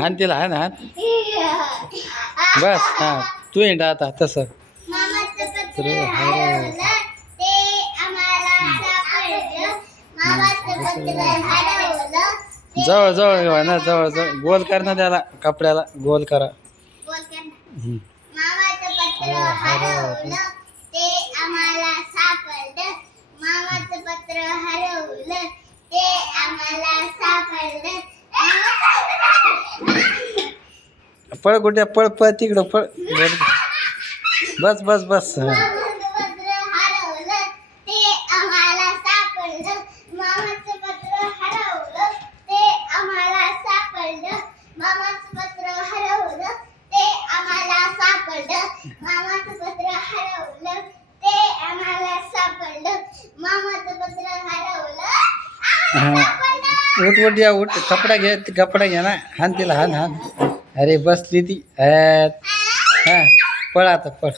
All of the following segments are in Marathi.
हान तिला हान हान बस हा तू येणार आता तसं तर जवळ जवळ ना जवळ जवळ गोल कर ना त्याला कपड्याला गोल करा ते आम्हाला सापडलं मामाचं पत्र हरवलं ते आम्हाला सापडलं पळ कुठे पळ पळ तिकडं पळ बस बस बस मामाचं पत्र हरवलं ते आम्हाला सापडलं मामाचं पत्र हरवलं ते आम्हाला सापडलं मामाचं पत्र हरवलं ते आम्हाला सापडलं मामाचं पत्र हरवलं ते आम्हाला सापडलं मामाचं पत्र हरवलं उठ उठ या उठ कपडा घे ना हान तिला हान हान अरे बसली ती हा पळ आता पळ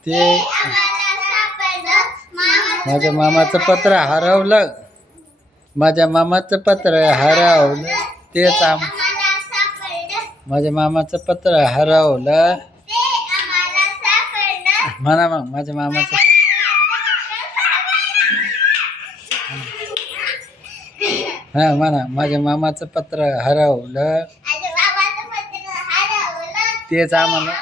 ते माझ्या मामाचं पत्र हरवलं माझ्या मामाचं पत्र हरवलं तेच माझ्या मामाचं पत्र हरवलं म्हणा मग माझ्या मामाचं हा म्हणा माझ्या मामाचं पत्र हरवलं तेच आम्हाला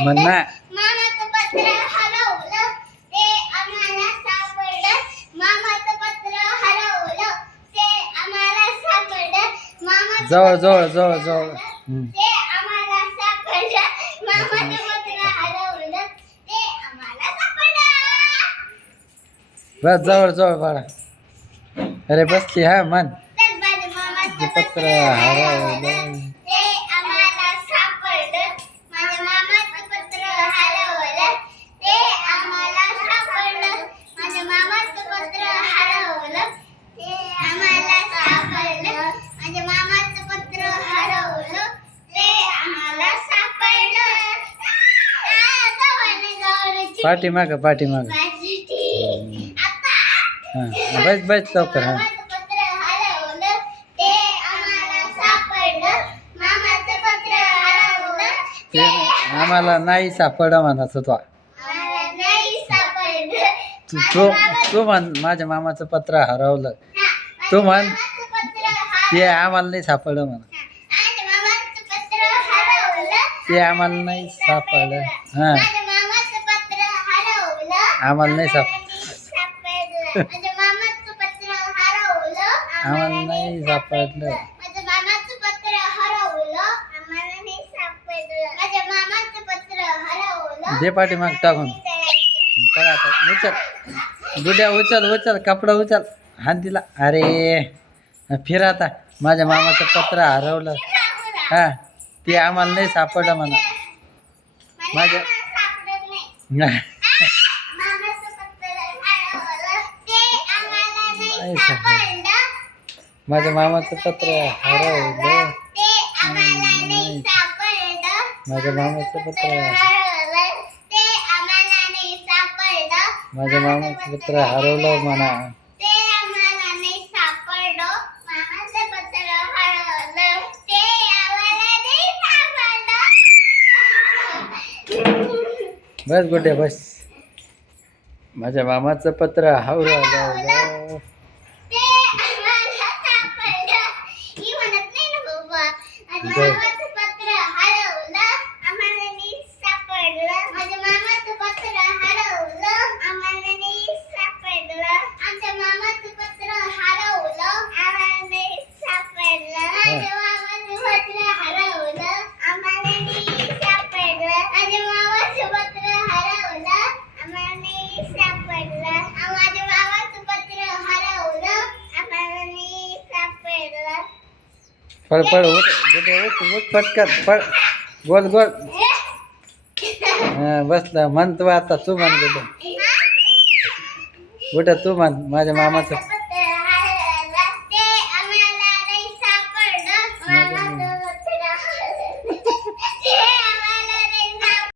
म्हण ना मामाचं पत्र हरवलं ते आम्हाला सापडलं मामाचं पत्र हरवलं ते आम्हाला सापडलं मामाचं जवळ जवळ जवळ जवळ ते आम्हाला सापडलं मामाचं पत्र हरवलं ते आम्हाला सापडलं बस जवळ जवळ बाळा अरे बसली हा मन तर माझ्या मामाचं पत्र हरवलं ते आम्हाला सापडलं माझ्या मामाचं पत्र हरवलं ते आम्हाला सापडलं माझ्या मामाचं पत्र हरवलं ते आम्हाला सापडलं माझ्या मामाचं पत्र हरवलं ते आम्हाला सापडलं पाठीमाग पाठीमाग हा बस बस लवकर हा पत्र हरवलं ते आम्हाला सापडलं मामाचं पत्र हरवलं ते आम्हाला नाही सापडलं म्हणायचं तो आम्हाला नाही सापडलं तू म्हण माझ्या मामाचं पत्र हरवलं तू म्हण ते आम्हाला नाही सापडलं म्हणा मामाचं पत्र हरवलं ते आम्हाला नाही सापडलं हा मामाचं पत्र हरवलं आम्हाला नाही सापडलं माझ्या मामाचं पत्र हरवलं आम्हाला नाही सापडलं माझ्या मामाचं पत्र हरवलं आम्हाला नाही सापडलं माझ्या मामाचं पत्र हरवलं दे पाठीमाग टाकून पळ आता उचल गुड्या उचल उचल कपडा उचल हान तिला अरे फिर आता माझ्या मामाचं पत्र हरवलं हा ते आम्हाला नाही सापडलं म्हणा माझ्या सापडत नाही मामाचं पत्र हरवलं ते आम्हाला नाही सापडलं माझ्या मामाचं पत्र हरवलं ते आम्हाला नाही सापडलं माझ्या मामाचं पत्र हरवलं ते आम्हाला नाही सापडलं माझ्या मामाचं पत्र हरवलं म्हणा ते आम्हाला नाही सापडलं मामाचं पत्र हरवलं ते आम्हाला नाही सापडलं बस गुड्या बस माझ्या मामाचं पत्र हरवलं ते आम्हाला सापडलं ही म्हणत नाही ना बाबा माझ्या मामाचं पत्र हरवलं आम्हाला नाही सापडलं माझ्या मामाचं पत्र हरवलं आम्हाला नाही सापडलं आमच्या मामाचं पत्र हरवलं आम्हाला नाही सापडलं माझ्या मामाचं पत्र हरवलं आम्हाला नाही सापडलं माझ्या मामाचं पत्र हरवलं आम्हाला नाही सापडलं माझ्या मामाचं पत्र हरवलं आम्हाला नाही सापडलं पळ पळ उठ गुड्या उठ उठ पटकन पळ गोल गोल हा बसला म्हण तू आता तू म्हण गुड्या उठ तू म्हण माझ्या मामाचं